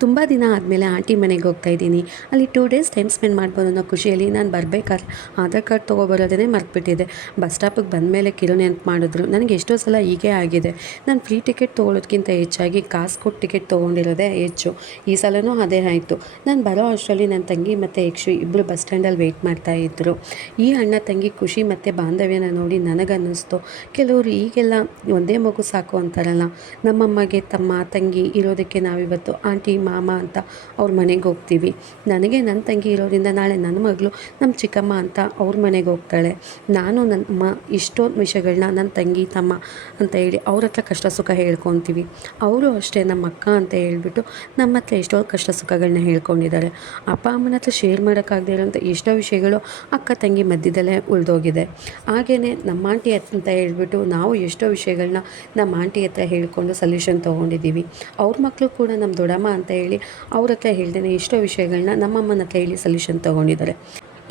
ತುಂಬ ದಿನ ಆದಮೇಲೆ ಆಂಟಿ ಮನೆಗೆ ಹೋಗ್ತಾ ಇದ್ದೀನಿ. ಅಲ್ಲಿ ಟೂ ಡೇಸ್ ಟೈಮ್ ಸ್ಪೆಂಡ್ ಮಾಡ್ಬೋದು ಅನ್ನೋ ಖುಷಿಯಲ್ಲಿ ನಾನು ಬರಬೇಕಾದ್ರೆ ಆಧಾರ್ ಕಾರ್ಡ್ ತೊಗೊಬರೋದೇ ಮರ್ತ್ಬಿಟ್ಟಿದ್ದೆ. ಬಸ್ ಸ್ಟಾಪಿಗೆ ಬಂದ ಮೇಲೆ ಕಿರು ನೆನಪು ಮಾಡಿದ್ರು. ನನಗೆ ಎಷ್ಟೋ ಸಲ ಹೀಗೆ ಆಗಿದೆ. ನಾನು ಫ್ರೀ ಟಿಕೆಟ್ ತೊಗೊಳೋದ್ಕಿಂತ ಹೆಚ್ಚಾಗಿ ಕಾಸು ಕೊಟ್ಟು ಟಿಕೆಟ್ ತೊಗೊಂಡಿರೋದೇ ಹೆಚ್ಚು. ಈ ಸಲನೂ ಅದೇ ಆಯಿತು. ನಾನು ಬರೋ ಅಷ್ಟರಲ್ಲಿ ನನ್ನ ತಂಗಿ ಮತ್ತು ಯಕ್ಷು ಇಬ್ಬರು ಬಸ್ ಸ್ಟ್ಯಾಂಡಲ್ಲಿ ವೆಯ್ಟ್ ಮಾಡ್ತಾ ಇದ್ದರು ಈ ಅಣ್ಣ ತಂಗಿ ಖುಷಿ ಮತ್ತು ಬಾಂಧವ್ಯನ ನೋಡಿ ನನಗನ್ನಿಸ್ತು. ಕೆಲವರು ಈಗೆಲ್ಲ ಒಂದೇ ಮಗು ಸಾಕು ಅಂತಾರಲ್ಲ. ನಮ್ಮಮ್ಮಗೆ ತಮ್ಮ, ತಂಗಿ ಇರೋದಕ್ಕೆ ನಾವಿವತ್ತು ಆಂಟಿ ಮಾಮ ಅಂತ ಅವ್ರ ಮನೆಗೆ ಹೋಗ್ತೀವಿ. ನನಗೆ ನನ್ನ ತಂಗಿ ಇರೋದ್ರಿಂದ ನಾಳೆ ನನ್ನ ಮಗಳು ನಮ್ಮ ಚಿಕ್ಕಮ್ಮ ಅಂತ ಅವ್ರ ಮನೆಗೆ ಹೋಗ್ತಾಳೆ. ನಾನು ನಮ್ಮ ಇಷ್ಟೊಂದು ವಿಷಯಗಳನ್ನ ನನ್ನ ತಂಗಿ, ತಮ್ಮ ಅಂತ ಹೇಳಿ ಅವ್ರ ಹತ್ರ ಕಷ್ಟ ಸುಖ ಹೇಳ್ಕೊತೀವಿ. ಅವರು ಅಷ್ಟೇ ನಮ್ಮ ಅಕ್ಕ ಅಂತ ಹೇಳಿಬಿಟ್ಟು ನಮ್ಮ ಹತ್ರ ಎಷ್ಟೋ ಕಷ್ಟ ಸುಖಗಳನ್ನ ಹೇಳ್ಕೊಂಡಿದ್ದಾರೆ. ಅಪ್ಪ ಅಮ್ಮನ ಹತ್ರ ಶೇರ್ ಮಾಡೋಕ್ಕಾಗದೇ ಇರೋಂಥ ಎಷ್ಟೋ ವಿಷಯಗಳು ಅಕ್ಕ, ತಂಗಿ ಮಧ್ಯದಲ್ಲೇ ಉಳಿದೋಗಿದೆ. ಹಾಗೆಯೇ ನಮ್ಮ ಆಂಟಿ ಅಂತ ಹೇಳಿಬಿಟ್ಟು ನಾವು ಎಷ್ಟೋ ವಿಷಯಗಳನ್ನ ನಮ್ಮ ಆಂಟಿ ಹತ್ರ ಹೇಳ್ಕೊಂಡು ಸೊಲ್ಯೂಷನ್ ತೊಗೊಂಡಿದ್ದೀವಿ. ಅವ್ರ ಮಕ್ಕಳು ಕೂಡ ನಮ್ಮ ದೊಡ್ಡಮ್ಮ ಅಂತ ಹೇಳಿ ಅವ್ರ ಹತ್ರ ಹೇಳ್ದೇನೆ ಎಷ್ಟೋ ವಿಷಯಗಳನ್ನ ನಮ್ಮಮ್ಮನ ಹತ್ರ ಹೇಳಿ ಸೊಲ್ಯೂಷನ್ ತೊಗೊಂಡಿದ್ದಾರೆ.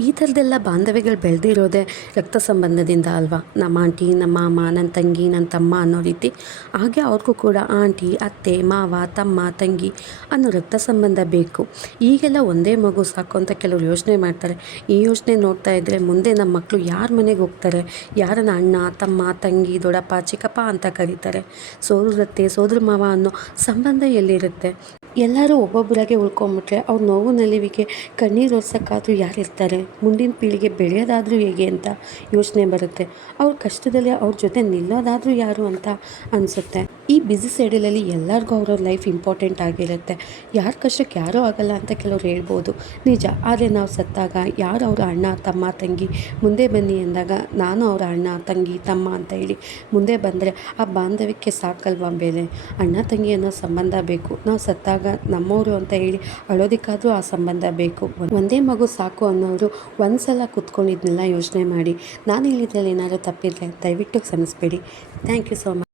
ಈ ಥರದ್ದೆಲ್ಲ ಬಾಂಧವ್ಯಗಳು ಬೆಳೆದಿರೋದೇ ರಕ್ತ ಸಂಬಂಧದಿಂದ ಅಲ್ವಾ? ನಮ್ಮ ಆಂಟಿ, ನಮ್ಮ ಮಾಮ ನನ್ನ ತಂಗಿ ನನ್ನ ತಮ್ಮ ಅನ್ನೋ ರೀತಿ. ಹಾಗೆ ಅವ್ರಿಗೂ ಕೂಡ ಆಂಟಿ, ಅತ್ತೆ, ಮಾವ, ತಮ್ಮ, ತಂಗಿ ಅನ್ನೋ ರಕ್ತ ಸಂಬಂಧ ಬೇಕು. ಈಗೆಲ್ಲ ಒಂದೇ ಮಗು ಸಾಕು ಅಂತ ಕೆಲವರು ಯೋಚನೆ ಮಾಡ್ತಾರೆ. ಈ ಯೋಚನೆ ನೋಡ್ತಾ ಇದ್ದರೆ ಮುಂದೆ ನಮ್ಮ ಮಕ್ಕಳು ಯಾರ ಮನೆಗೆ ಹೋಗ್ತಾರೆ? ಯಾರನ್ನ ಅಣ್ಣ, ತಮ್ಮ, ತಂಗಿ, ದೊಡ್ಡಪ್ಪ, ಚಿಕ್ಕಪ್ಪ ಅಂತ ಕರೀತಾರೆ. ಸೋದರತ್ತೆ ಸೋದರ ಮಾವ ಅನ್ನೋ ಸಂಬಂಧ ಎಲ್ಲಿರುತ್ತೆ? ಎಲ್ಲರೂ ಒಬ್ಬೊಬ್ಬರಾಗೆ ಉಳ್ಕೊಂಬಿಟ್ರೆ ಅವ್ರ ನೋವು ನಲಿವಿಗೆ ಕಣ್ಣೀರು ಒರ್ಸೋಕ್ಕಾದ್ರೂ ಯಾರಿರ್ತಾರೆ ಮುಂದಿನ ಪೀಳಿಗೆ ಬೆಳೆಯೋದಾದರೂ ಹೇಗೆ ಅಂತ ಯೋಚನೆ ಬರುತ್ತೆ. ಅವ್ರ ಕಷ್ಟದಲ್ಲಿ ಅವ್ರ ಜೊತೆ ನಿಲ್ಲೋದಾದರೂ ಯಾರು ಅಂತ ಅನಿಸುತ್ತೆ. ಈ ಬಿಸಿ ಸೈಡಲಲ್ಲಿ ಎಲ್ಲರಿಗೂ ಅವ್ರವ್ರ ಲೈಫ್ ಇಂಪಾರ್ಟೆಂಟ್ ಆಗಿರುತ್ತೆ. ಯಾರ ಕಷ್ಟಕ್ಕೆ ಯಾರೂ ಆಗಲ್ಲ ಅಂತ ಕೆಲವ್ರು ಹೇಳ್ಬೋದು. ನಿಜ, ಆದರೆ ನಾವು ಸತ್ತಾಗ ಯಾರು ಅವರ ಅಣ್ಣ, ತಮ್ಮ, ತಂಗಿ? ಮುಂದೆ ಬನ್ನಿ ಅಂದಾಗ ನಾನು ಅವರ ಅಣ್ಣ, ತಂಗಿ, ತಮ್ಮ ಅಂತ ಹೇಳಿ ಮುಂದೆ ಬಂದರೆ ಆ ಬಾಂಧವ್ಯಕ್ಕೆ ಸಾಕಲ್ವಾ ಬೆಲೆ? ಅಣ್ಣ, ತಂಗಿ ಅನ್ನೋ ಸಂಬಂಧ ಬೇಕು. ನಾವು ಸತ್ತಾಗ ನಮ್ಮವರು ಅಂತ ಹೇಳಿ ಅಳೋದಕ್ಕಾದರೂ ಆ ಸಂಬಂಧ ಬೇಕು. ಒಂದೇ ಮಗು ಸಾಕು ಅನ್ನೋರು ಒಂದು ಸಲ ಕೂತ್ಕೊಂಡಿದ್ನೆಲ್ಲ ಯೋಚನೆ ಮಾಡಿ, ನಾನು ಹೇಳಿದ್ರಲ್ಲಿ ಏನಾದರೂ ತಪ್ಪಿದ್ರೆ ದಯವಿಟ್ಟು ಕ್ಷಮಿಸ್ಬೇಡಿ. Thank you so much